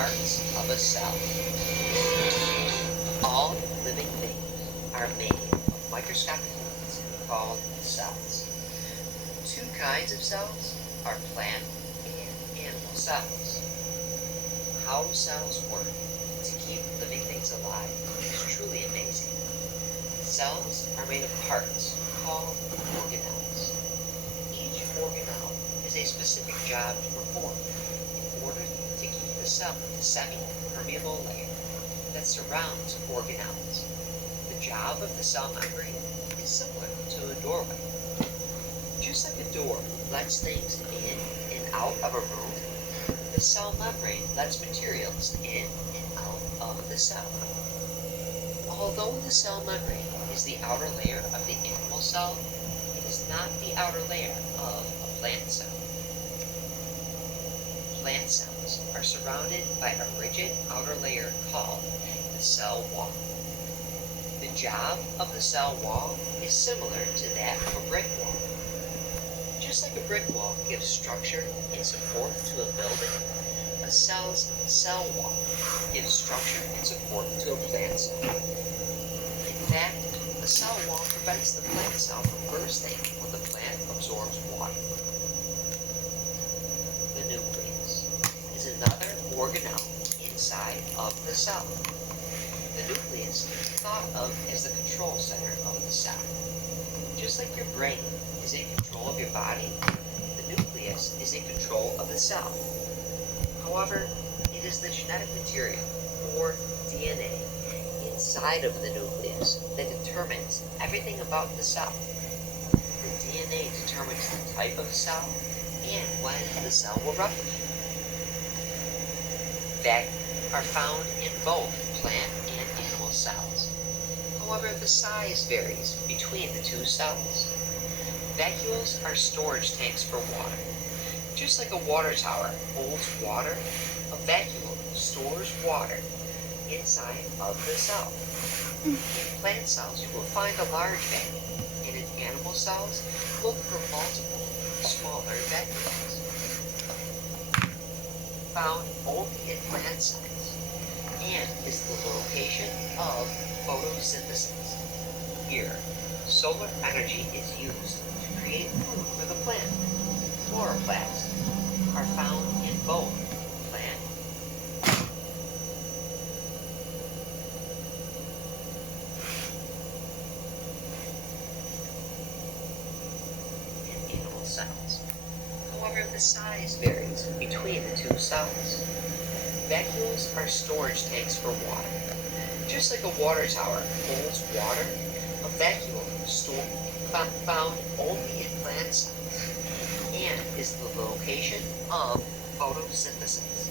Parts of a cell. All living things are made of microscopic units called cells. Two kinds of cells are plant and animal cells. How cells work to keep living things alive is truly amazing. Cells are made of parts called organelles. Each organelle has a specific job to perform in order to keep the cell the semi-permeable layer that surrounds organelles. The job of the cell membrane is similar to a doorway. Just like a door lets things in and out of a room, the cell membrane lets materials in and out of the cell. Although the cell membrane is the outer layer of the animal cell, it is not the outer layer of a plant cell. Plant cells are surrounded by a rigid outer layer called the cell wall. The job of the cell wall is similar to that of a brick wall. Just like a brick wall gives structure and support to a building, a cell's cell wall gives structure and support to a plant cell. In fact, a cell wall prevents the plant cell from bursting when the plant absorbs water. The nucleus is another organelle inside of the cell. The nucleus is thought of as the control center of the cell. Just like your brain is in control of your body, the nucleus is in control of the cell. However, it is the genetic material, or DNA, inside of the nucleus that determines everything about the cell. The DNA determines the type of cell and when the cell will replicate. That are found in both plant and animal cells. However, the size varies between the two cells. Vacuoles are storage tanks for water. Just like a water tower holds water, a vacuole stores water inside of the cell. In plant cells, you will find a large vacuole, and in animal cells, look for multiple smaller vacuoles. Found only in plant cells, and is the location of photosynthesis. Here, solar energy is used to create food for the plant. Chloroplasts are found in both plant and animal cells. However, the size varies between the two cells. Vacuoles are storage tanks for water. Just like a water tower holds water, a vacuole found only in plant cells and is the location of photosynthesis.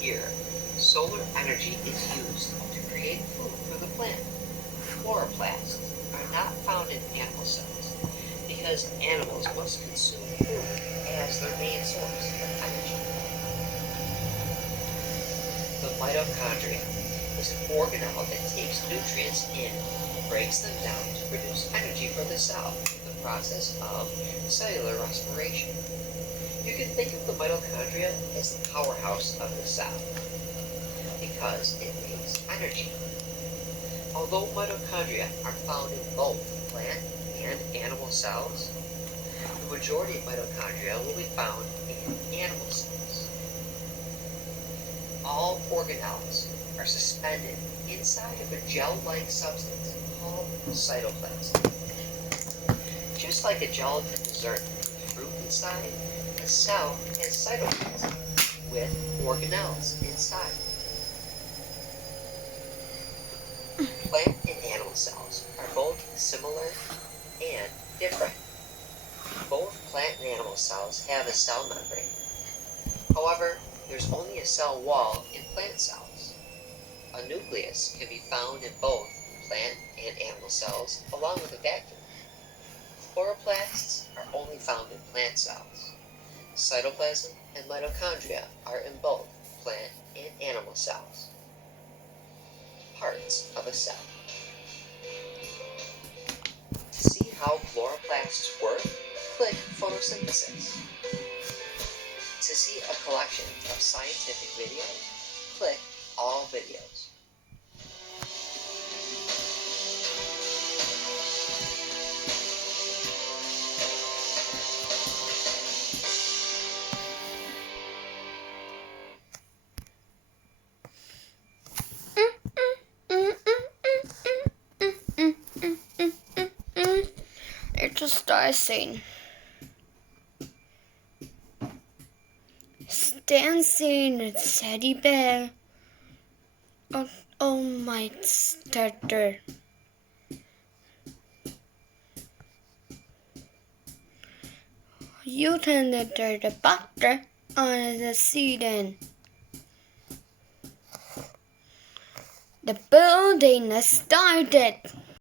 Here, solar energy is used to create food for the plant. Chloroplasts are not found in animal cells because animals must consume food as their main source of energy. The mitochondria is an organelle that takes nutrients in, breaks them down to produce energy for the cell in the process of cellular respiration. You can think of the mitochondria as the powerhouse of the cell because it makes energy. Although mitochondria are found in both plant and animal cells, the majority of mitochondria will be found in animal cells. All organelles are suspended inside of a gel-like substance called cytoplasm. Just like a gelatin dessert with fruit inside, a cell has cytoplasm with organelles inside. Plant and animal cells are both similar and different. Both plant and animal cells have a cell membrane. However, there's only a cell wall in plant cells. A nucleus can be found in both plant and animal cells along with a vacuole. Chloroplasts are only found in plant cells. Cytoplasm and mitochondria are in both plant and animal cells. Parts of a cell. To see how chloroplasts work, click photosynthesis. To see a collection of scientific videos, click all videos. It's a star scene. Dancing a teddy bear. Oh my starter. You turn the butter on the sedan. The building has started.